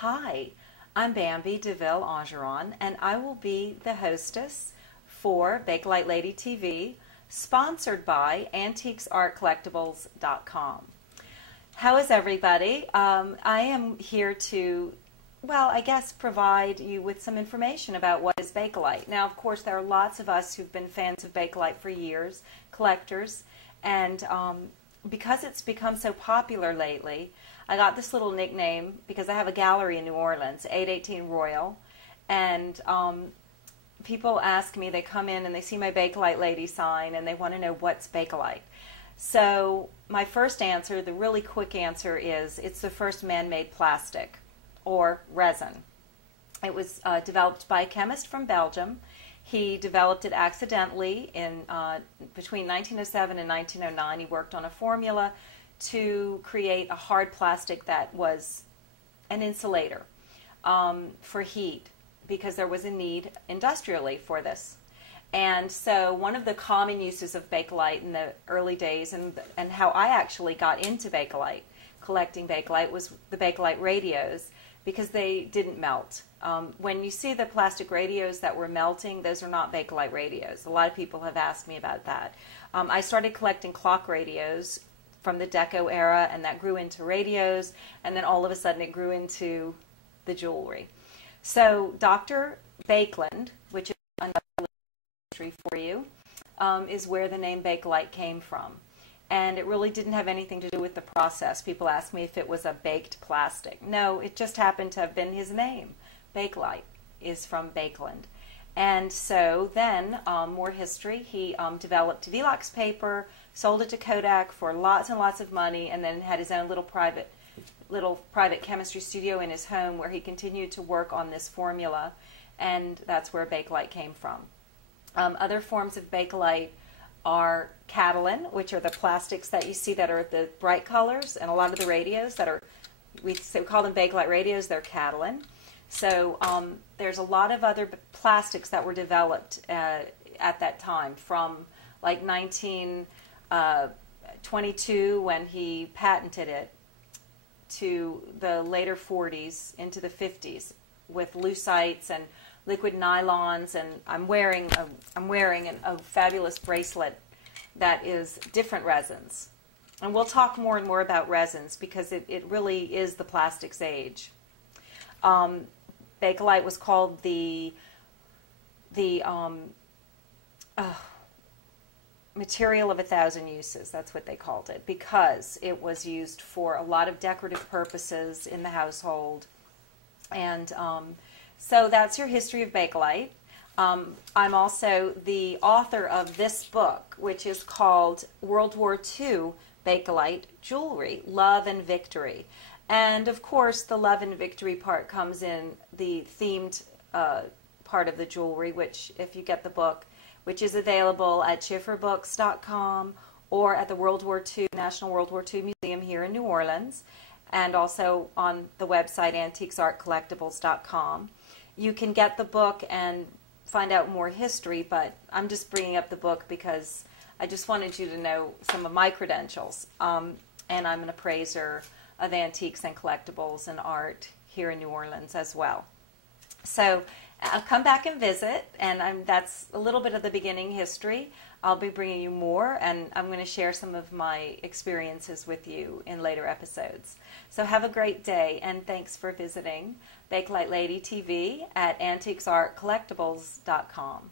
Hi, I'm Bambi DeVille and I will be the hostess for Bakelite Lady TV, sponsored by antiquesartcollectibles.com. How is everybody? I am here to, I guess provide you with some information about what is Bakelite. Now, of course, there are lots of us who've been fans of Bakelite for years, collectors, and because it's become so popular lately, I got this little nickname because I have a gallery in New Orleans, 818 Royal, and people ask me, they come in and they see my Bakelite Lady sign and they want to know what's Bakelite. So my first answer, the really quick answer is it's the first man-made plastic or resin. It was developed by a chemist from Belgium. He developed it accidentally in between 1907 and 1909. He worked on a formula to create a hard plastic that was an insulator for heat, because there was a need industrially for this. And so one of the common uses of Bakelite in the early days, and how I actually got into Bakelite, collecting Bakelite, was the Bakelite radios, because they didn't melt. When you see the plastic radios that were melting, those are not Bakelite radios. A lot of people have asked me about that. I started collecting clock radios from the Deco era, and that grew into radios, and then all of a sudden it grew into the jewelry. So Dr. Bakelin, which is another history for you, is where the name Bakelite came from. And it really didn't have anything to do with the process. People ask me if it was a baked plastic. No, it just happened to have been his name. Bakelite is from Bakelin. And so then, more history, he developed Velox paper, sold it to Kodak for lots and lots of money, and then had his own little private chemistry studio in his home where he continued to work on this formula, and that's where Bakelite came from. Other forms of Bakelite are Catalin, which are the plastics that you see that are the bright colors, and a lot of the radios that are, we call them Bakelite radios, they're Catalin. So there's a lot of other plastics that were developed at that time, from like 1922 when he patented it, to the later 40s into the 50s with luccites and liquid nylons, and I'm wearing a fabulous bracelet that is different resins. And we'll talk more and more about resins because it really is the plastics age. Bakelite was called the material of 1,000 uses. That's what they called it, because it was used for a lot of decorative purposes in the household. And so that's your history of Bakelite. I'm also the author of this book, which is called World War II Bakelite Jewelry, Love and Victory. And of course, the love and victory part comes in the themed part of the jewelry, which, if you get the book, which is available at schifferbooks.com or at the National World War II Museum here in New Orleans, and also on the website antiquesartcollectibles.com. You can get the book and find out more history, but I'm just bringing up the book because I just wanted you to know some of my credentials. And I'm an appraiser of antiques and collectibles and art here in New Orleans as well. So I'll come back and visit, and that's a little bit of the beginning history. I'll be bringing you more, and I'm going to share some of my experiences with you in later episodes. So have a great day, and thanks for visiting Bakelite Lady TV at antiquesartcollectibles.com.